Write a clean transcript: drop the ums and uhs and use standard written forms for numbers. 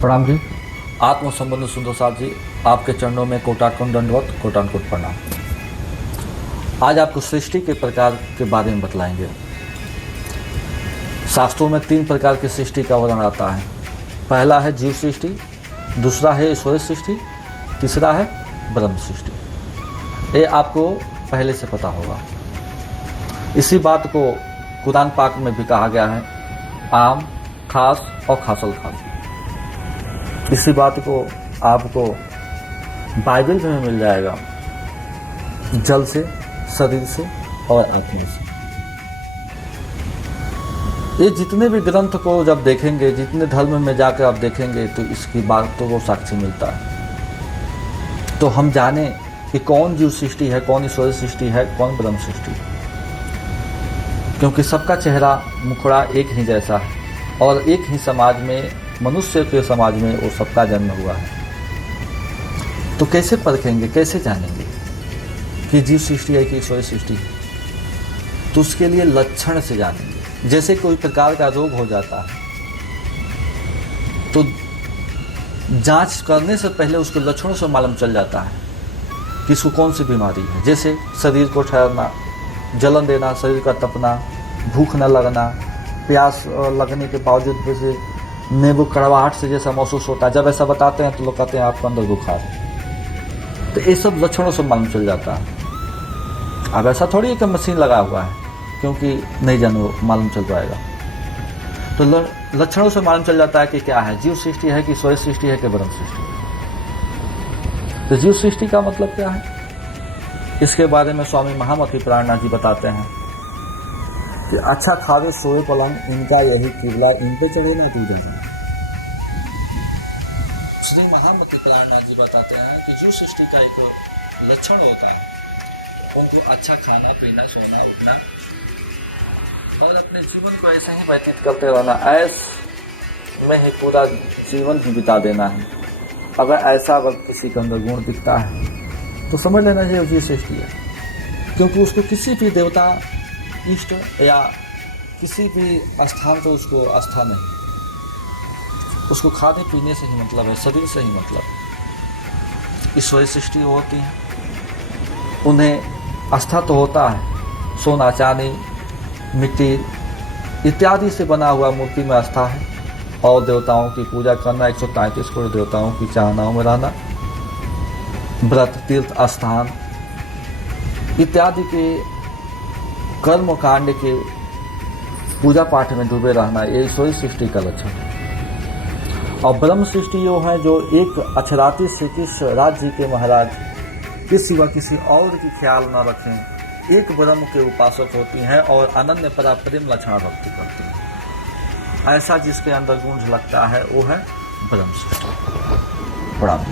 प्रणाम जी। आत्म संबंध सुंदर साथ जी, आपके चरणों में कोटानुकोट दंडवत, कोटानुकोट प्रणाम। आज आपको सृष्टि के प्रकार के बारे में बतलाएंगे। शास्त्रों में 3 प्रकार की सृष्टि का वर्णन आता है। पहला है जीव सृष्टि, दूसरा है ईश्वर सृष्टि, तीसरा है ब्रह्म सृष्टि। ये आपको पहले से पता होगा। इसी बात को कुरान पाक में भी कहा गया है, आम खास और खासल खास। इसी बात को आपको बाइबल में मिल जाएगा, जल से, शरीर से और आत्मा से। ये जितने भी ग्रंथ को जब देखेंगे, जितने धर्म में जाकर आप देखेंगे, तो इसकी बात तो वो साक्षी मिलता है। तो हम जाने कि कौन जीव सृष्टि है, कौन ईश्वर सृष्टि है, कौन ब्रह्म सृष्टि है। क्योंकि सबका चेहरा मुखड़ा एक ही जैसा है और एक ही समाज में, मनुष्य के समाज में वो सबका जन्म हुआ है। तो कैसे परखेंगे, कैसे जानेंगे कि जीव सृष्टि है कि ईश्वर सृष्टि है? तो उसके लिए लक्षण से जानेंगे। जैसे कोई प्रकार का रोग हो जाता है तो जांच करने से पहले उसके लक्षणों से मालूम चल जाता है कि इसको कौन सी बीमारी है। जैसे शरीर को ठहरना, जलन देना, शरीर का तपना, भूख न लगना, प्यास लगने के बावजूद जैसे नींबू कड़वाहट से जैसा महसूस होता है। जब ऐसा बताते हैं तो लोग कहते हैं आपके अंदर बुखार है। तो ये सब लक्षणों से मालूम चल जाता है। अब ऐसा थोड़ी है कि मशीन लगा हुआ है, क्योंकि नहीं जानो मालूम चल पाएगा। तो लक्षणों से मालूम चल जाता है कि क्या है, जीव सृष्टि है कि ईश्वर सृष्टि है कि ब्रह्म सृष्टि है। तो जीव सृष्टि का मतलब क्या है, इसके बारे में स्वामी महामती प्राणनाथ जी बताते हैं कि अच्छा खावे सोए पलंग, इनका यही किबला, इन पे चढ़े ना दूजा जाए। श्री महामती प्राणनाथ जी बताते हैं कि जीव सृष्टि का एक लक्षण होता है, उनको अच्छा खाना पीना, सोना उठना और अपने जीवन को ऐसे ही व्यतीत करते रहना, ऐस में ही पूरा जीवन ही बिता देना है। अगर ऐसा वक्त किसी के अंदर गुण दिखता है तो समझ लेना चाहिए जीव सृष्टि है। क्योंकि उसको किसी भी देवता, इष्ट या किसी भी स्थान पर उसको आस्था नहीं, उसको खाने पीने से ही मतलब है, शरीर से ही मतलब है। ईश्वरी सृष्टि होती है, उन्हें आस्था तो होता है, सोना चांदी मिट्टी इत्यादि से बना हुआ मूर्ति में आस्था है, और देवताओं की पूजा करना, 133 करोड़ देवताओं की चाहनाओं में रहना, व्रत, तीर्थ स्थान इत्यादि के कर्म कांड के पूजा पाठ में डूबे रहना, ये ईश्वरी सृष्टि का लक्षण है। और ब्रह्म सृष्टि वो है जो एक अक्षराती श्री कृष्ण राज्य के महाराज के सिवा किसी और की ख्याल न रखें, एक ब्रह्म के उपासक होती हैं और अनन्य परा प्रेम लक्षण भक्ति करती हैं। ऐसा जिसके अंदर गुण झलकता है वो है ब्रह्म सृष्टि। प्रणाम।